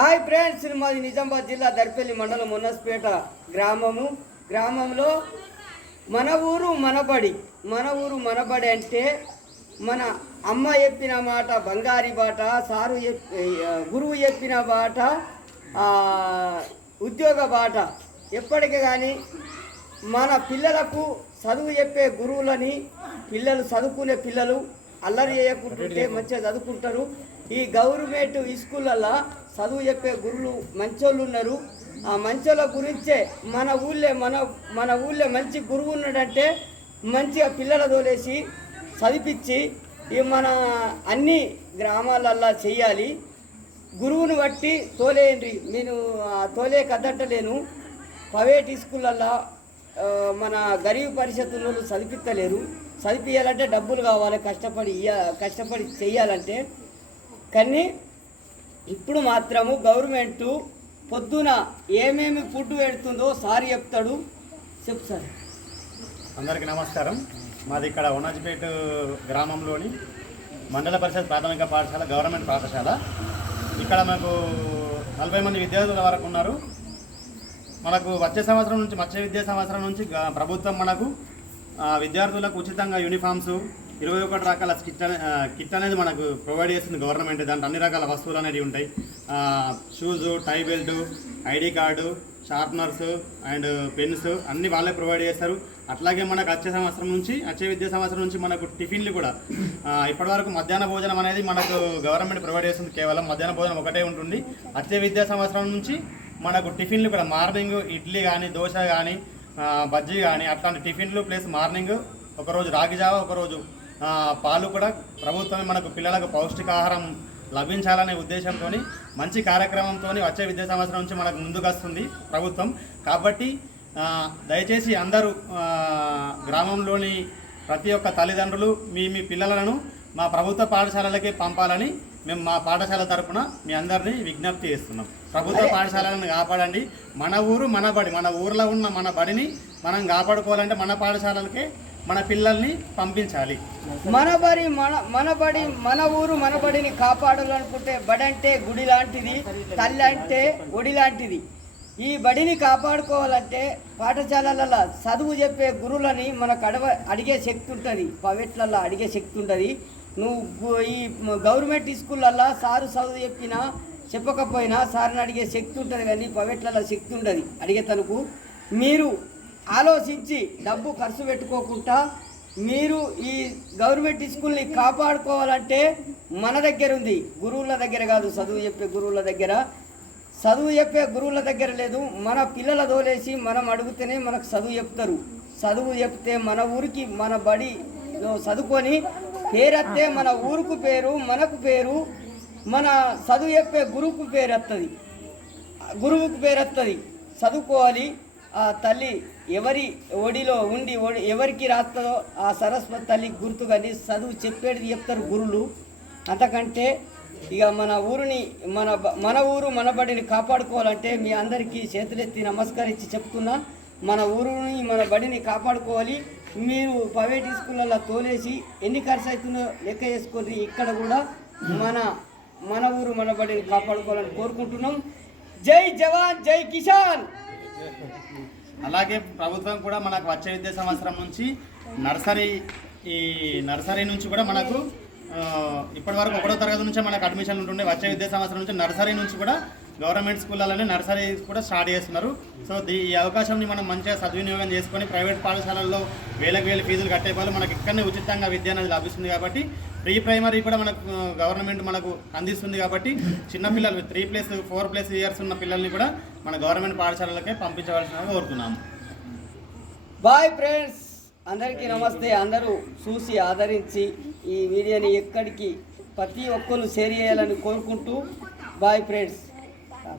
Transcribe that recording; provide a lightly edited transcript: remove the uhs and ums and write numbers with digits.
Hi friends, మాది నిజామాబాద్ జిల్లా దర్పల్లి మండలం మున్నస్పేట గ్రామంలో మన ఊరు మనబడి అంటే మన అమ్మ చెప్పిన మాట బంగారి బాట, సారు గురువు చెప్పిన బాట ఉద్యోగ బాట. ఎప్పటికీ కానీ మన పిల్లలకు చదువు చెప్పే గురువులని పిల్లలు చదువుకునే పిల్లలు అల్లరి చేయకుంటుంటే మంచిగా చదువుకుంటారు. ఈ గవర్నమెంట్ స్కూళ్ళల్లో చదువు చెప్పే గురువులు మంచోళ్ళు ఉన్నారు. ఆ మంచోళ్ళ గురించే మన ఊళ్ళో మంచి గురువు ఉన్నాడంటే మంచిగా పిల్లల తోలేసి చదివించి మన అన్ని గ్రామాలల్లో చెయ్యాలి. గురువుని బట్టి తోలేయండి. నేను తోలే కదట్టలేను. ప్రైవేట్ స్కూళ్ళల్లో మన గరీబ్ పరిషత్తులో చదివిస్తలేరు. చదివించాలంటే డబ్బులు కావాలి, కష్టపడి చెయ్యాలంటే. కానీ ఇప్పుడు మాత్రము గవర్నమెంటు పొద్దున ఏమేమి ఫుడ్ పెడుతుందో సార్ చెప్తాడు. చెప్పు సార్. అందరికీ నమస్కారం. మాది ఇక్కడ ఉనాజ్పేట గ్రామంలోని మండల పరిషత్ ప్రాథమిక పాఠశాల గవర్నమెంట్ పాఠశాల. ఇక్కడ మనకు 40 మంది విద్యార్థుల వరకు ఉన్నారు. మనకు వచ్చే విద్యా సంవత్సరం నుంచి ప్రభుత్వం మనకు విద్యార్థులకు ఉచితంగా యూనిఫామ్స్ 21 రకాల కిట్ అనేది మనకు ప్రొవైడ్ చేస్తుంది గవర్నమెంట్. దాంట్లో అన్ని రకాల వస్తువులు అనేవి ఉంటాయి. Shoes, tie belt, ID card, sharpeners and pens అన్నీ వాళ్ళే ప్రొవైడ్ చేస్తారు. అట్లాగే మనకు వచ్చే విద్యా సంవత్సరం నుంచి మనకు టిఫిన్లు కూడా ఇప్పటివరకు మధ్యాహ్న భోజనం అనేది మనకు గవర్నమెంట్ ప్రొవైడ్ చేస్తుంది. కేవలం మధ్యాహ్న భోజనం ఒకటే ఉంటుంది. వచ్చే విద్యా సంవత్సరం నుంచి మనకు టిఫిన్లు కూడా మార్నింగ్ ఇడ్లీ కానీ, దోశ కానీ, బజ్జీ కానీ అట్లాంటి టిఫిన్లు ప్లస్ మార్నింగ్ ఒకరోజు రాగి జావ, ఒకరోజు పాలు కూడా ప్రభుత్వమే మనకు పిల్లలకు పౌష్టికాహారం లభించాలనే ఉద్దేశంతో మంచి కార్యక్రమంతో వచ్చే విద్యా సంవత్సరం నుంచి మనకు ముందుకు వస్తుంది ప్రభుత్వం. కాబట్టి దయచేసి అందరూ గ్రామంలోని ప్రతి ఒక్క తల్లిదండ్రులు మీ పిల్లలను మా ప్రభుత్వ పాఠశాలలకే పంపాలని మేము మా పాఠశాల తరఫున మీ అందరినీ విజ్ఞప్తి చేస్తున్నాం. ప్రభుత్వ పాఠశాలను కాపాడండి. మన ఊరు మనబడి, మన ఊర్లో ఉన్న మన బడిని మనం కాపాడుకోవాలంటే మన పాఠశాలలకే మన పిల్లల్ని పంపించాలి. మన ఊరు మనబడిని కాపాడాలనుకుంటే బడి అంటే గుడి లాంటిది, తల్లి అంటే ఒడి లాంటిది. ఈ బడిని కాపాడుకోవాలంటే పాఠశాలలలో చదువు చెప్పే గురువులని మనకు అడిగే శక్తి ఉంటుంది. ప్రైవేట్లలో అడిగే శక్తి ఉంటుంది. నువ్వు ఈ గవర్నమెంట్ స్కూళ్ళల్లో సారు చదువు చెప్పినా చెప్పకపోయినా సార్ని అడిగే శక్తి ఉంటుంది. కానీ ప్రైవేట్లలో శక్తి ఉండదు అడిగేతనుకు. మీరు ఆలోచించి డబ్బు ఖర్చు పెట్టుకోకుండా మీరు ఈ గవర్నమెంట్ స్కూల్ని కాపాడుకోవాలంటే మన దగ్గర ఉంది. గురువుల దగ్గర కాదు, చదువు చెప్పే గురువుల దగ్గర లేదు. మన పిల్లల తోలేసి మనం అడిగితేనే మనకు చదువు చెప్తారు. చదువు చెప్తే మన ఊరికి మన బడిలో చదువుకొని పేరత్తే మన ఊరుకు పేరు, మనకు పేరు, మన చదువు చెప్పే గురువుకు పేరు వస్తుంది. చదువుకోవాలి. ఆ తల్లి ఎవరి ఒడిలో ఉండి ఎవరికి రాస్తుందో ఆ సరస్వతి తల్లి గుర్తు. కానీ చదువు చెప్పేది చెప్తారు గురువులు. అంతకంటే ఇక మన ఊరు మనబడిని కాపాడుకోవాలంటే మీ అందరికీ చేతులెత్తి నమస్కరించి చెప్తున్నా. మన ఊరుని మన బడిని కాపాడుకోవాలి. మీరు ప్రైవేట్ స్కూళ్ళల్లో తోలేసి ఎన్ని ఖర్చు అవుతుందో లెక్క చేసుకొని ఇక్కడ కూడా మన ఊరు మన బడిని కాపాడుకోవాలని కోరుకుంటున్నాం. జై జవాన్, జై కిసాన్. అలాగే ప్రభుత్వం కూడా మనకు వచ్చే విద్యా సంవత్సరం నుంచి నర్సరీ నుంచి కూడా మనకు ఇప్పటివరకు 1వ తరగతి నుంచే మనకు అడ్మిషన్ ఉంటుండే. వచ్చే విద్యా సంవత్సరం నుంచి నర్సరీ నుంచి కూడా గవర్నమెంట్ స్కూళ్ళలోనే నర్సరీ కూడా స్టార్ట్ చేస్తున్నారు. సో ఈ అవకాశాన్ని మనం మంచిగా సద్వినియోగం చేసుకొని ప్రైవేట్ పాఠశాలల్లో వేల ఫీజులు కట్టే వాళ్ళు మనకి ఇక్కడనే ఉచితంగా విద్య అనేది లభిస్తుంది. కాబట్టి ప్రీ ప్రైమరీ కూడా మనకు గవర్నమెంట్ మనకు అందిస్తుంది. కాబట్టి చిన్నపిల్లలు 3+4+ ఇయర్స్ ఉన్న పిల్లల్ని కూడా మన గవర్నమెంట్ పాఠశాలలకే పంపించవలసిన కోరుతున్నాము. బాయ్ ఫ్రెండ్స్, అందరికీ నమస్తే. అందరూ చూసి ఆదరించి ఈ వీడియోని ఎక్కడికి ప్రతి ఒక్కరు షేర్ చేయాలని కోరుకుంటూ బాయ్ ఫ్రెండ్స్.